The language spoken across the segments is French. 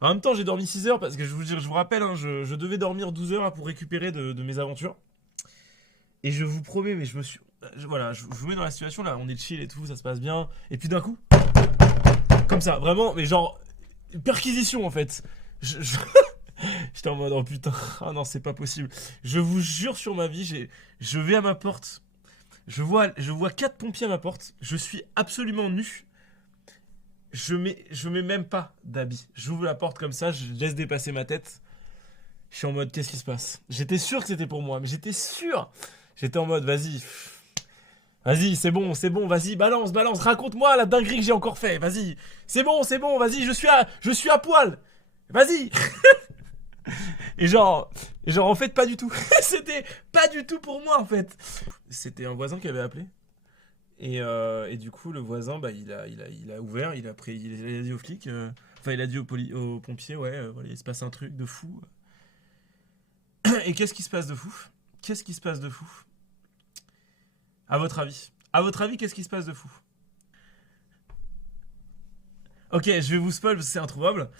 En même temps, j'ai dormi 6 heures parce que je vous rappelle, hein, je devais dormir 12 heures pour récupérer de mes aventures. Et je vous promets, mais je me suis. Voilà, je vous mets dans la situation là, on est chill et tout, ça se passe bien. Et puis d'un coup, comme ça, vraiment, mais genre, perquisition en fait. Je- J'étais en mode, oh putain, oh non, c'est pas possible. Je vous jure sur ma vie, je vais à ma porte. Je vois 4 pompiers à ma porte. Je suis absolument nu. Je mets même pas d'habit. J'ouvre la porte comme ça, je laisse dépasser ma tête. Je suis en mode, qu'est-ce qui se passe? J'étais sûr que c'était pour moi, mais j'étais sûr. J'étais en mode, vas-y. Vas-y, c'est bon, vas-y, balance, balance, raconte-moi la dinguerie que j'ai encore fait, vas-y. C'est bon, vas-y, je suis à poil. Vas-y. Et genre, en fait, pas du tout. C'était pas du tout pour moi, en fait. C'était un voisin qui avait appelé. Et du coup, le voisin, bah, il a ouvert, il a dit aux flics, enfin, il a dit aux pompiers, ouais, voilà, il se passe un truc de fou. Et qu'est-ce qui se passe de fou? Qu'est-ce qui se passe de fou? À votre avis? À votre avis, qu'est-ce qui se passe de fou? Ok, je vais vous spoil parce que c'est introuvable.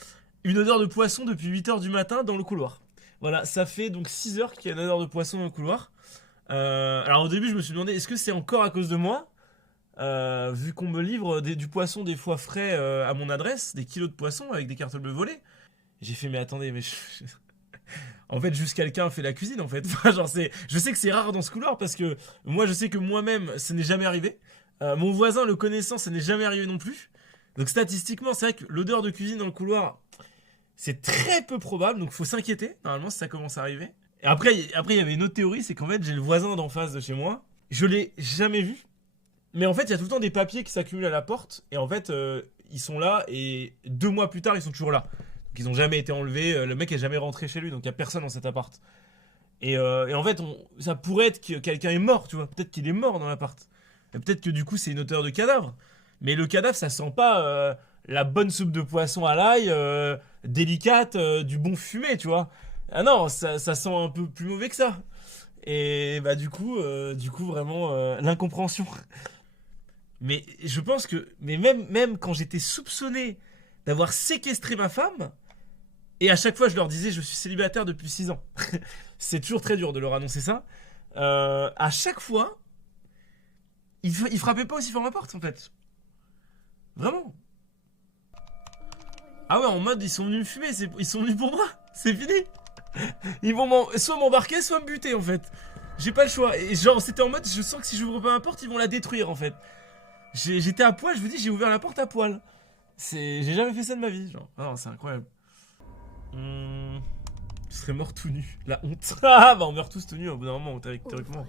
Une odeur de poisson depuis 8 heures du matin dans le couloir. Voilà, ça fait donc 6 heures qu'il y a une odeur de poisson dans le couloir. Alors au début, je me suis demandé, est-ce que c'est encore à cause de moi? Vu qu'on me livre du poisson des fois frais à mon adresse, des kilos de poisson avec des cartes bleues volées. J'ai fait, mais attendez, mais en fait, juste quelqu'un fait la cuisine, en fait. Enfin, genre, je sais que c'est rare dans ce couloir parce que moi, je sais que moi-même, ça n'est jamais arrivé. Mon voisin, le connaissant, ça n'est jamais arrivé non plus. Donc, statistiquement, c'est vrai que l'odeur de cuisine dans le couloir, c'est très peu probable. Donc, faut s'inquiéter, normalement, si ça commence à arriver. Et après, il y avait une autre théorie, c'est qu'en fait, j'ai le voisin d'en face de chez moi. Je l'ai jamais vu. Mais en fait, il y a tout le temps des papiers qui s'accumulent à la porte. Et en fait, ils sont là. Et 2 mois plus tard, ils sont toujours là. Donc, ils ont jamais été enlevés. Le mec est jamais rentré chez lui. Donc, il y a personne dans cet appart. Et en fait, ça pourrait être que quelqu'un est mort, tu vois. Peut-être qu'il est mort dans l'appart. Et peut-être que du coup, c'est une odeur de cadavre. Mais le cadavre, ça sent pas la bonne soupe de poisson à l'ail, délicate, du bon fumé, tu vois. Ah non, ça sent un peu plus mauvais que ça. Et bah du coup vraiment l'incompréhension. Mais je pense que, mais même quand j'étais soupçonné d'avoir séquestré ma femme, et à chaque fois je leur disais je suis célibataire depuis 6 ans. C'est toujours très dur de leur annoncer ça. À chaque fois, ils frappaient pas aussi fort ma porte en fait. Vraiment. Ah ouais, en mode ils sont venus me fumer, ils sont venus pour moi. C'est fini. Ils vont soit m'embarquer, soit me buter en fait. J'ai pas le choix. Et genre, c'était en mode, je sens que si j'ouvre pas ma porte, ils vont la détruire en fait. J'étais à poil, je vous dis, j'ai ouvert la porte à poil. J'ai jamais fait ça de ma vie, genre. Ah non, c'est incroyable. Je serais mort tout nu. La honte. Ah bah on meurt tous tout nus au bout d'un moment, théoriquement.